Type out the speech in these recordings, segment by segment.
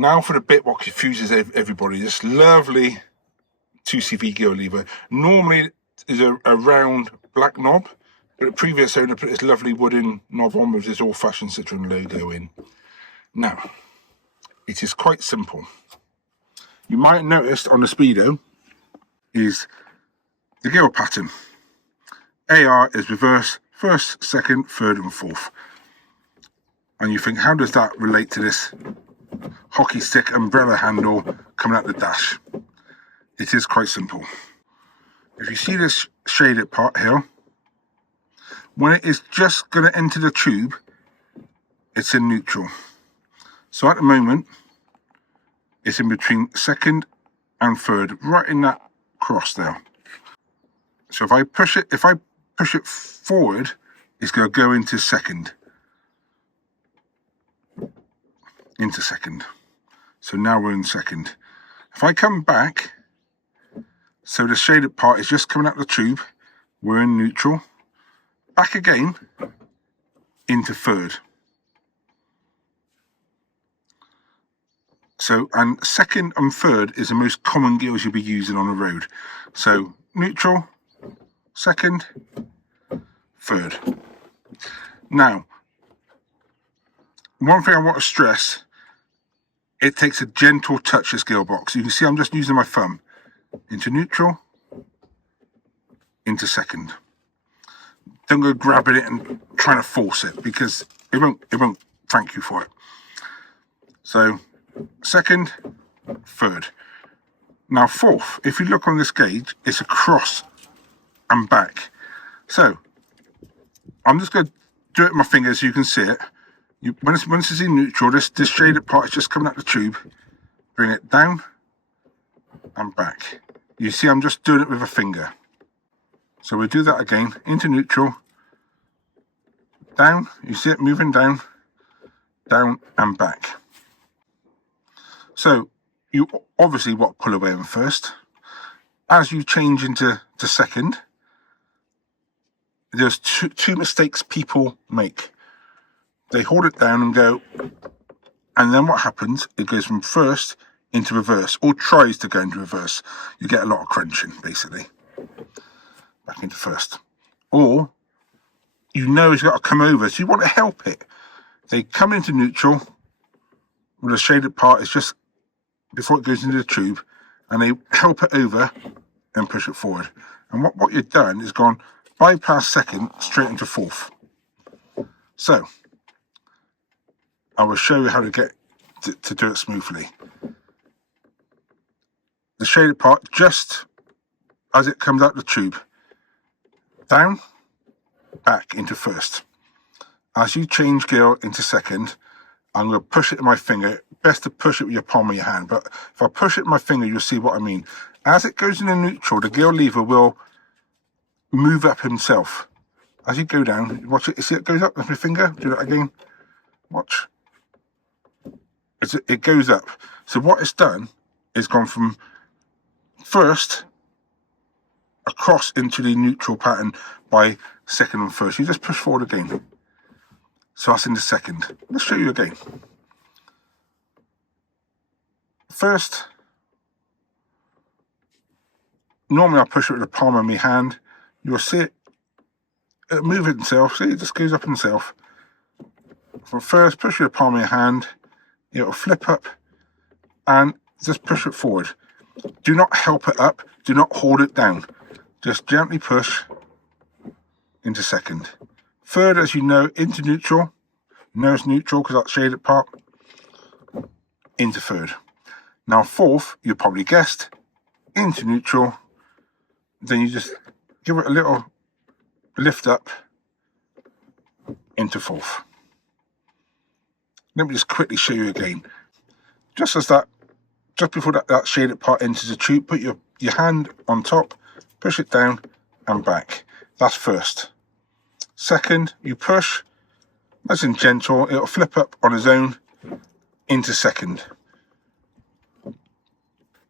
Now for the bit what confuses everybody, this lovely 2CV gear lever. Normally is a round black knob, but the previous owner put this lovely wooden knob on with this old-fashioned Citroen logo in. Now, it is quite simple. You might have noticed on the Speedo is the gear pattern. AR is reverse, first, second, third and fourth. And you think, how does that relate to this hockey stick umbrella handle coming out the dash? It is quite simple. If you see this shaded part here, when it is just going to enter the tube, it's in neutral. So at the moment, it's in between second and third, right in that cross there. So if I push it forward, it's going to go into second. Into second. So now we're in second. If I come back, so the shaded part is just coming out the tube, we're in neutral. Back again into third. So, and second and third is the most common gears you'll be using on the road. So neutral, second, third. Now, one thing I want to stress, it takes a gentle touch, this gearbox. You can see I'm just using my thumb. Into neutral, into second. Don't go grabbing it and trying to force it, because it won't thank you for it. So second, third. Now fourth, if you look on this gauge, it's across and back. So I'm just going to do it with my fingers so you can see it. When it's in neutral, this shaded part is just coming out the tube. Bring it down and back. You see I'm just doing it with a finger. So we do that again, into neutral, down, you see it moving down, down and back. So you obviously want to pull away in first. As you change into second, there's two mistakes people make. They hold it down and go, and then what happens, it goes from first into reverse, or tries to go into reverse. You get a lot of crunching, basically. Back into first. Or, you know it's got to come over, so you want to help it. They come into neutral, with the shaded part, it's just before it goes into the tube, and they help it over and push it forward. And what you've done is gone bypass second, straight into fourth. So, I will show you how to get to do it smoothly. The shaded part, just as it comes out the tube, down, back into first. As you change gear into second, I'm going to push it with my finger. Best to push it with your palm of your hand, but if I push it with my finger, you'll see what I mean. As it goes into neutral, the gear lever will move up himself. As you go down, watch it, you see it goes up with my finger? Do that again. Watch. It goes up. So what it's done is gone from first across into the neutral pattern by second and first. You just push forward again. So that's into second. Let's show you again. First, normally I push it with the palm of my hand. You'll see it'll move it itself. See, it just goes up itself. From first, push with the palm of your hand. It'll flip up and just push it forward. Do not help it up. Do not hold it down. Just gently push into second. Third, as you know, into neutral. You know it's neutral because that shaded part. Into third. Now fourth, you probably guessed, into neutral. Then you just give it a little lift up into fourth. Let me just quickly show you again. Just before that shaded part enters the tube, put your hand on top, push it down and back. That's first. Second, you push, nice and gentle, it'll flip up on its own into second.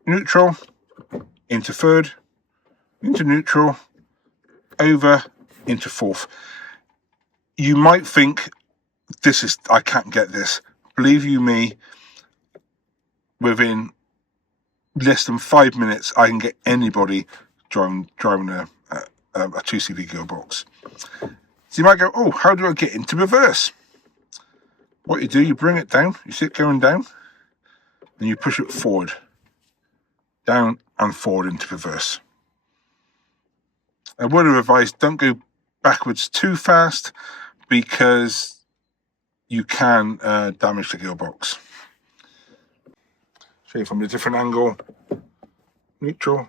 Neutral, into third, into neutral, over, into fourth. You might think, I can't get this. Believe you me, within less than 5 minutes, I can get anybody driving a 2CV gearbox. So you might go, oh, how do I get into reverse? What you do, you bring it down, you see it going down, and you push it forward, down and forward into reverse. A word of advice, don't go backwards too fast, because you can damage the gearbox. Show you from a different angle. Neutral.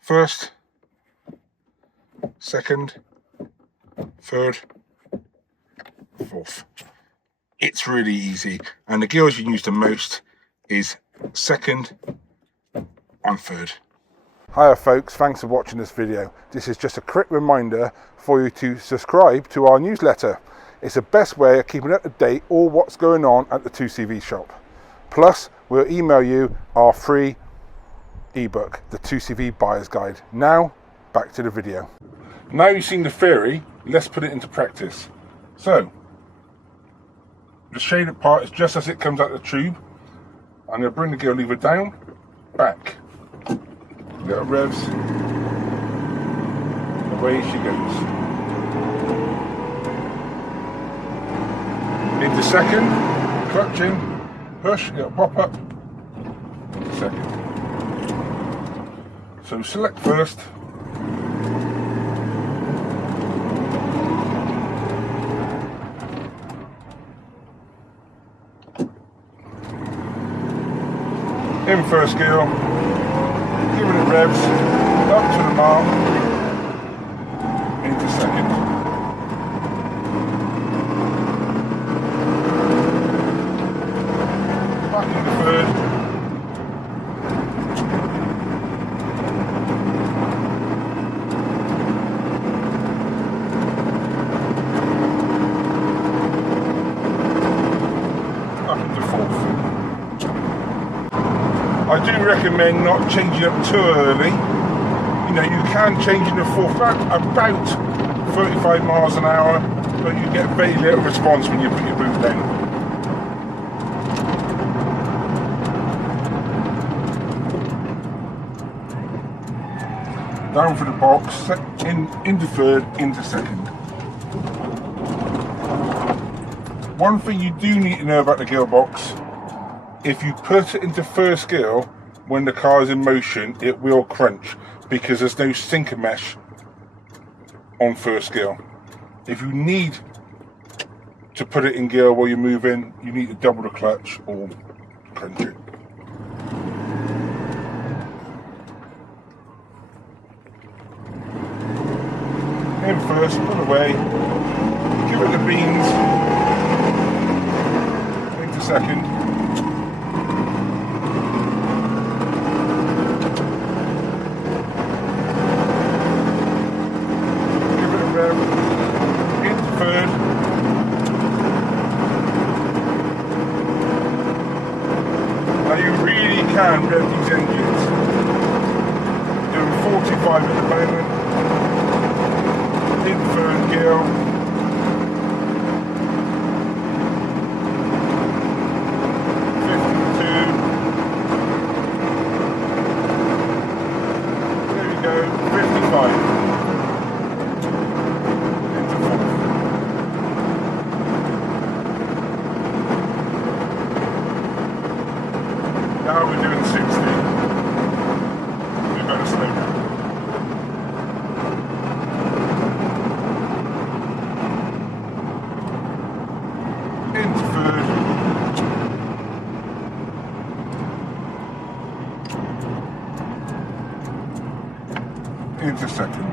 First, second, third, fourth. It's really easy, and the gears you use the most is second and third. Hiya folks, thanks for watching this video. This is just a quick reminder for you to subscribe to our newsletter. It's the best way of keeping up to date all what's going on at the 2CV shop. Plus, we'll email you our free ebook, the 2CV Buyer's Guide. Now, back to the video. Now you've seen the theory, let's put it into practice. So, the shaded part is just as it comes out of the tube. I'm going to bring the gear lever down, back. Little revs, away she goes. Into second, clutch in, push, it'll pop up. Into second. So select first. In first gear. Giving it revs, up to the mark, into second. Back into third. Up into fourth. I do recommend not changing up too early. You know, you can change in the fourth about 35 miles an hour, but you get very little response when you put your boot down. Down for the box, into third, into second. One thing you do need to know about the gearbox, if you put it into first gear, when the car is in motion, it will crunch because there's no sinker mesh on first gear. If you need to put it in gear while you're moving, you need to double the clutch or crunch it. In first, pull away, give it the beans, into second. Can rev these engines. Doing 45 at the moment. In third gear. There we go, 55. Into fourth. Now we're doing 60. We better slow down. Into third. Into second.